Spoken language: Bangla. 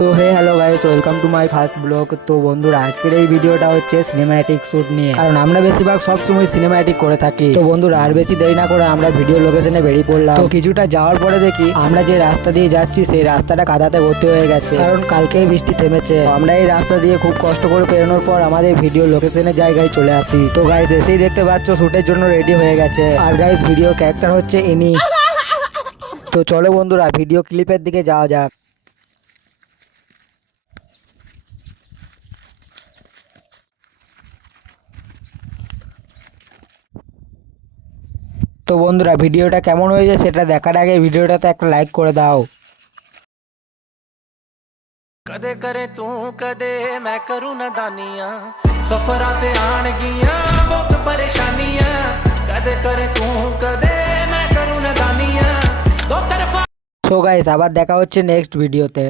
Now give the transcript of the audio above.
তো hello guys, welcome to my first blog. তো বন্ধুরা, আজকের এই ভিডিওটা হচ্ছে সিনেম্যাটিক শ্যুট নিয়ে, কারণ আমরা বেশিরভাগ সব সময় সিনেম্যাটিক করে থাকি। তো বন্ধুরা, আর বেশি দেরি না করে আমরা ভিডিও লোকেশনে বেরিয়ে পড়লাম। তো কিছুটা যাওয়ার পরে দেখি আমরা যে রাস্তা দিয়ে যাচ্ছি সেই রাস্তাটা কাদাতে ভর্তি হয়ে গেছে, কারণ কালকেই বৃষ্টি থেমেছে। তো আমরা এই রাস্তা দিয়ে খুব কষ্ট করে পেরোনোর পর আমাদের ভিডিও লোকেশনের জায়গায় চলে আসি। তো গাইস, এসেই দেখতে পাচ্ছ শ্যুটের জন্য রেডি হয়ে গেছে। আর গাইস, ভিডিও ক্যারেক্টার হচ্ছে ইনি। তো চলো বন্ধুরা, ভিডিও ক্লিপের দিকে যাওয়া যাক। তো বন্ধুরা, ভিডিওটা কেমন হয়েছে সেটা দেখার আগে ভিডিওটাতে একটা লাইক করে দাও। कदे करे तू कदे मैं करूं नदानियां सफरा ते आन गियां बहुत परेशानियां कदे करे तू कदे मैं करूं नदानियां दो तरफा। সো গাইস, আবার দেখা হচ্ছে নেক্সট ভিডিওতে।